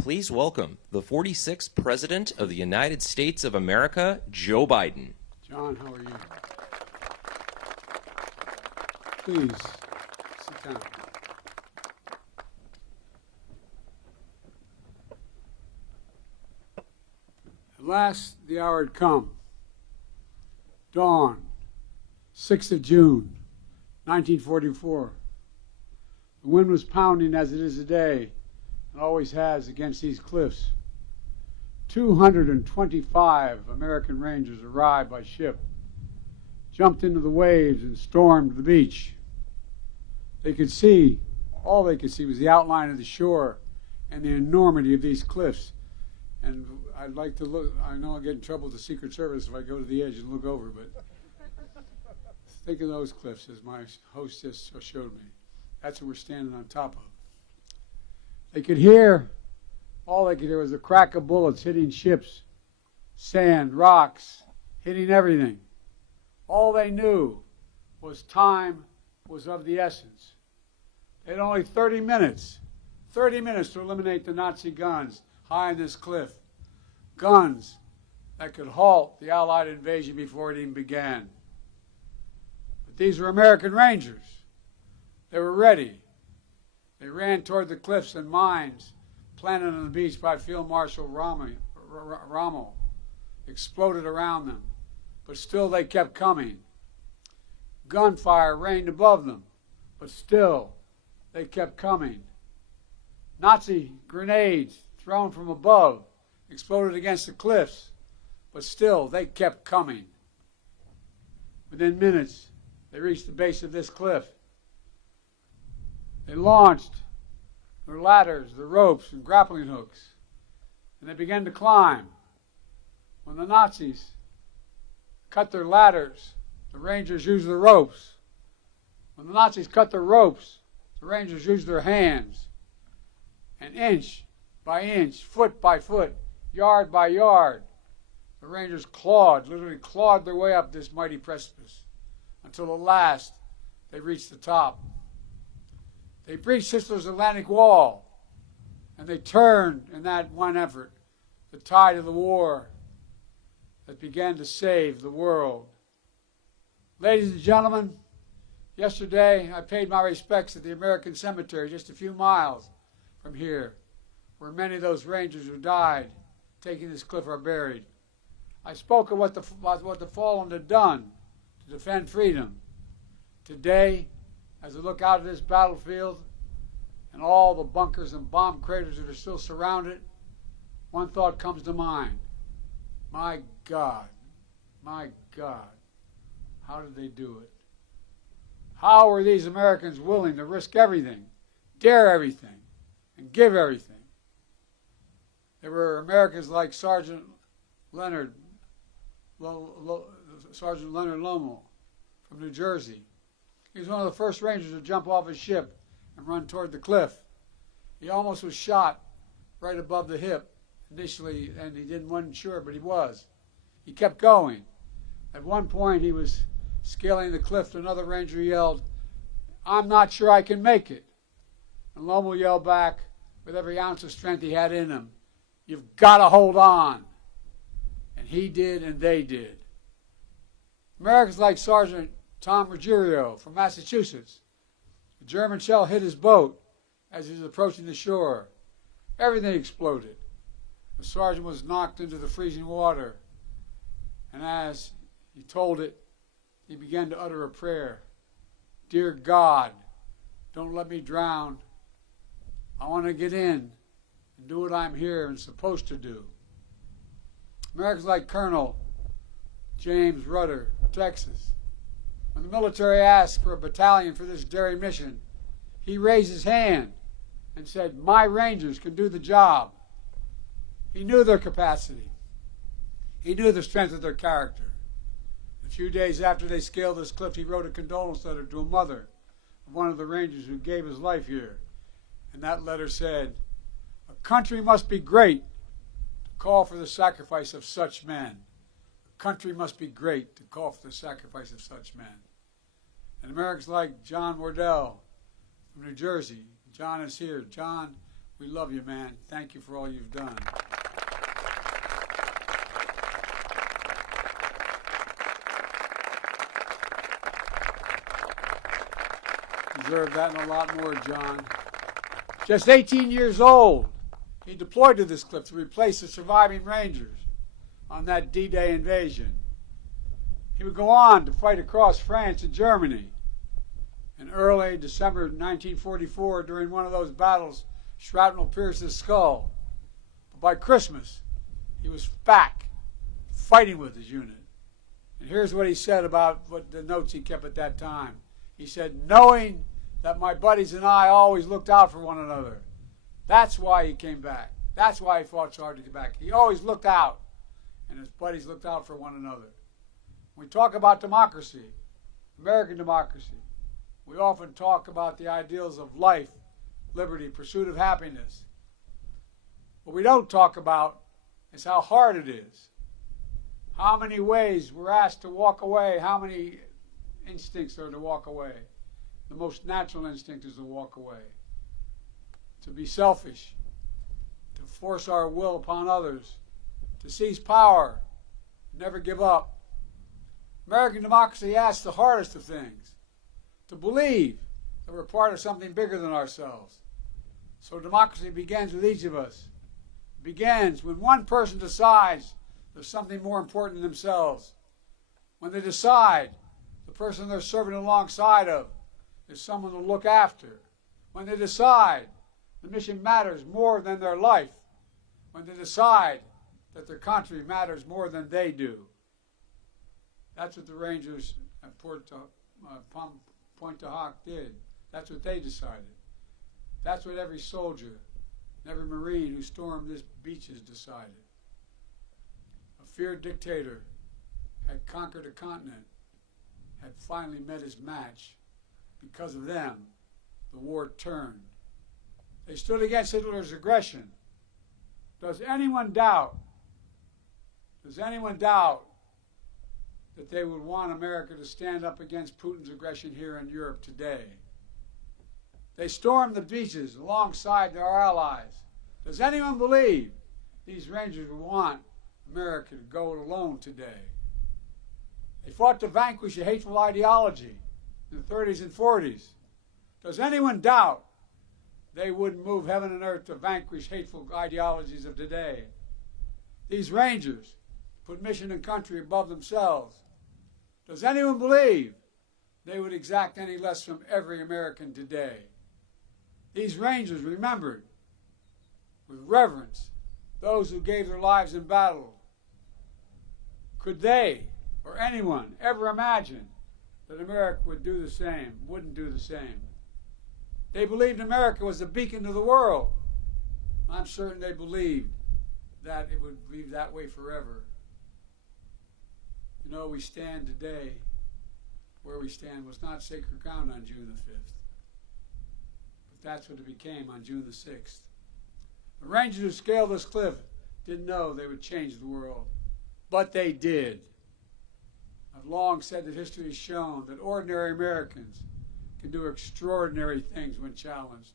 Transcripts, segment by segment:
Please welcome the 46th President of the United States of America, Joe Biden. John, how are you? Please, sit down. At last, the hour had come. Dawn, 6th of June, 1944. The wind was pounding as it is today, and always has, against these cliffs. 225 American Rangers arrived by ship, jumped into the waves, and stormed the beach. All they could see was the outline of the shore and the enormity of these cliffs. And I'd like to look, I know I'll get in trouble with the Secret Service if I go to the edge and look over, but think of those cliffs as my hostess showed me. That's what we're standing on top of. All they could hear was the crack of bullets hitting ships, sand, rocks, hitting everything. All they knew was time was of the essence. They had only 30 minutes to eliminate the Nazi guns high on this cliff. Guns that could halt the Allied invasion before it even began. But these were American Rangers. They were ready. They ran toward the cliffs and mines planted on the beach by Field Marshal Rommel, exploded around them, but still they kept coming. Gunfire rained above them, but still they kept coming. Nazi grenades thrown from above exploded against the cliffs, but still they kept coming. Within minutes, they reached the base of this cliff. They launched their ladders, their ropes, and grappling hooks, and they began to climb. When the Nazis cut their ladders, the Rangers used the ropes. When the Nazis cut their ropes, the Rangers used their hands. And inch by inch, foot by foot, yard by yard, the Rangers literally clawed their way up this mighty precipice until at last they reached the top. They breached Hitler's Atlantic Wall, and they turned in that one effort the tide of the war that began to save the world. Ladies and gentlemen, yesterday I paid my respects at the American Cemetery just a few miles from here, where many of those Rangers who died taking this cliff are buried. I spoke of what the fallen had done to defend freedom. Today, as I look out at this battlefield and all the bunkers and bomb craters that are still surrounded, one thought comes to mind. My God, how did they do it? How were these Americans willing to risk everything, dare everything, and give everything? There were Americans like Sergeant Leonard Lommel from New Jersey. He was one of the first Rangers to jump off his ship and run toward the cliff. He almost was shot right above the hip initially, and wasn't sure, but he was. He kept going. At one point, he was scaling the cliff, and another Ranger yelled, "I'm not sure I can make it." And Lommel yelled back with every ounce of strength he had in him, "You've got to hold on." And he did, and they did. Americans like Sergeant Tom Ruggiero from Massachusetts. A German shell hit his boat as he was approaching the shore. Everything exploded. The sergeant was knocked into the freezing water, and as he told it, he began to utter a prayer. "Dear God, don't let me drown. I want to get in and do what I'm here and supposed to do." Americans like Colonel James Rudder, Texas. When the military asked for a battalion for this daring mission, he raised his hand and said, "My Rangers can do the job." He knew their capacity. He knew the strength of their character. A few days after they scaled this cliff, he wrote a condolence letter to a mother of one of the Rangers who gave his life here. And that letter said, "A country must be great to call for the sacrifice of such men. A country must be great to call for the sacrifice of such men." And Americans like John Wardell from New Jersey. John is here. John, we love you, man. Thank you for all you've done. Deserve that and a lot more, John. Just 18 years old, he deployed to this cliff to replace the surviving Rangers on that D-Day invasion. He would go on to fight across France and Germany. In early December 1944, during one of those battles, shrapnel pierced his skull. But by Christmas, he was back, fighting with his unit. And here's what he said about what the notes he kept at that time. He said, "Knowing that my buddies and I always looked out for one another. That's why he came back. That's why he fought so hard to get back. He always looked out, and his buddies looked out for one another." When we talk about democracy, American democracy, we often talk about the ideals of life, liberty, pursuit of happiness. What we don't talk about is how hard it is. How many ways we're asked to walk away, how many instincts are to walk away. The most natural instinct is to walk away, to be selfish, to force our will upon others, to seize power, never give up. American democracy asks the hardest of things, to believe that we're part of something bigger than ourselves. So democracy begins with each of us. It begins when one person decides there's something more important than themselves. When they decide the person they're serving alongside of is someone to look after. When they decide the mission matters more than their life. When they decide that their country matters more than they do. That's what the Rangers at Pointe du Hoc did. That's what they decided. That's what every soldier and every Marine who stormed this beaches decided. A feared dictator had conquered a continent, had finally met his match. Because of them, the war turned. They stood against Hitler's aggression. Does anyone doubt that they would want America to stand up against Putin's aggression here in Europe today? They stormed the beaches alongside their allies. Does anyone believe these Rangers would want America to go it alone today? They fought to vanquish a hateful ideology in the 30s and 40s. Does anyone doubt they wouldn't move heaven and earth to vanquish hateful ideologies of today? These Rangers put mission and country above themselves. Does anyone believe they would exact any less from every American today? These Rangers remembered with reverence those who gave their lives in battle. Could they or anyone ever imagine that America would do the same, wouldn't do the same? They believed America was a beacon to the world. I'm certain they believed that it would be that way forever. You know, we stand today, where we stand was not sacred ground on June the 5th. But that's what it became on June the 6th. The Rangers who scaled this cliff didn't know they would change the world, but they did. I've long said that history has shown that ordinary Americans can do extraordinary things when challenged.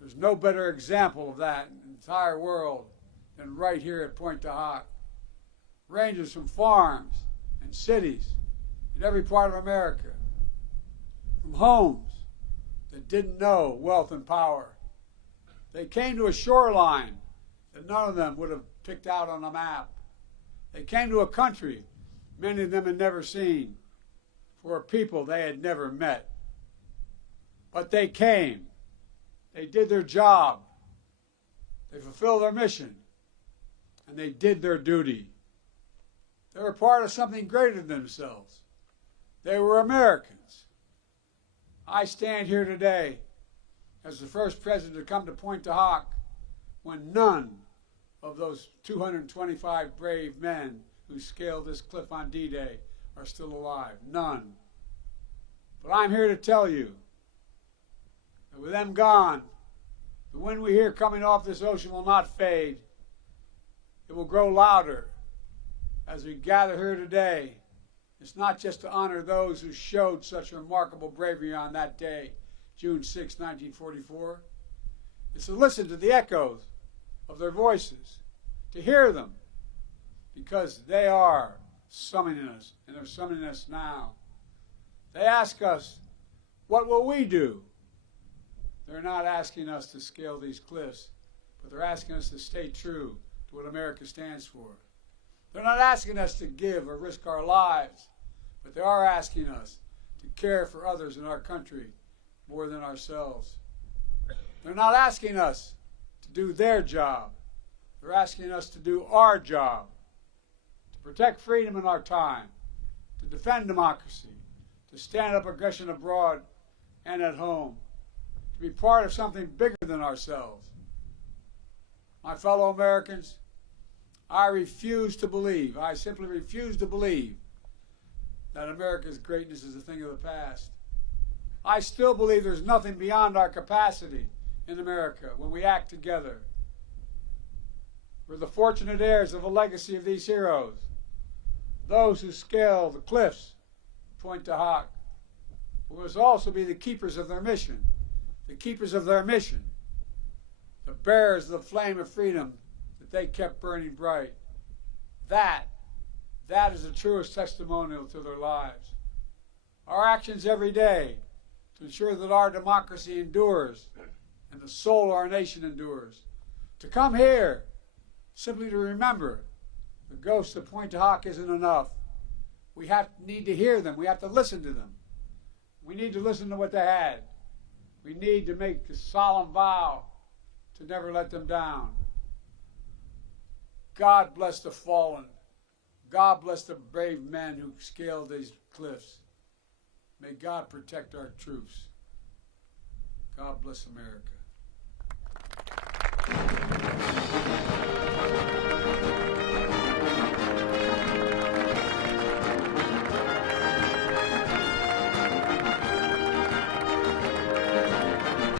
There's no better example of that in the entire world than right here at Pointe du Hoc. Rangers from farms and cities in every part of America, from homes that didn't know wealth and power. They came to a shoreline that none of them would have picked out on a map. They came to a country many of them had never seen, for a people they had never met. But they came. They did their job. They fulfilled their mission. And they did their duty. They were part of something greater than themselves. They were Americans. I stand here today as the first president to come to Pointe du Hoc when none of those 225 brave men who scaled this cliff on D-Day are still alive. None. But I'm here to tell you that with them gone, the wind we hear coming off this ocean will not fade. It will grow louder as we gather here today. It's not just to honor those who showed such remarkable bravery on that day, June 6, 1944. It's to listen to the echoes of their voices, to hear them, because they are summoning us, and they're summoning us now. They ask us, what will we do? They're not asking us to scale these cliffs, but they're asking us to stay true to what America stands for. They're not asking us to give or risk our lives, but they are asking us to care for others in our country more than ourselves. They're not asking us to do their job. They're asking us to do our job, to protect freedom in our time, to defend democracy, to stand up aggression abroad and at home, to be part of something bigger than ourselves. My fellow Americans, I refuse to believe, I simply refuse to believe that America's greatness is a thing of the past. I still believe there's nothing beyond our capacity in America when we act together. We're the fortunate heirs of the legacy of these heroes, those who scaled the cliffs of Pointe du Hoc. We must also be the keepers of their mission, the keepers of their mission, the bearers of the flame of freedom that they kept burning bright. That is the truest testimonial to their lives. Our actions every day to ensure that our democracy endures and the soul of our nation endures. To come here simply to remember the ghosts of Pointe du Hoc isn't enough. We need to hear them. We have to listen to them. We need to listen to what they had. We need to make a solemn vow to never let them down. God bless the fallen. God bless the brave men who scaled these cliffs. May God protect our troops. God bless America.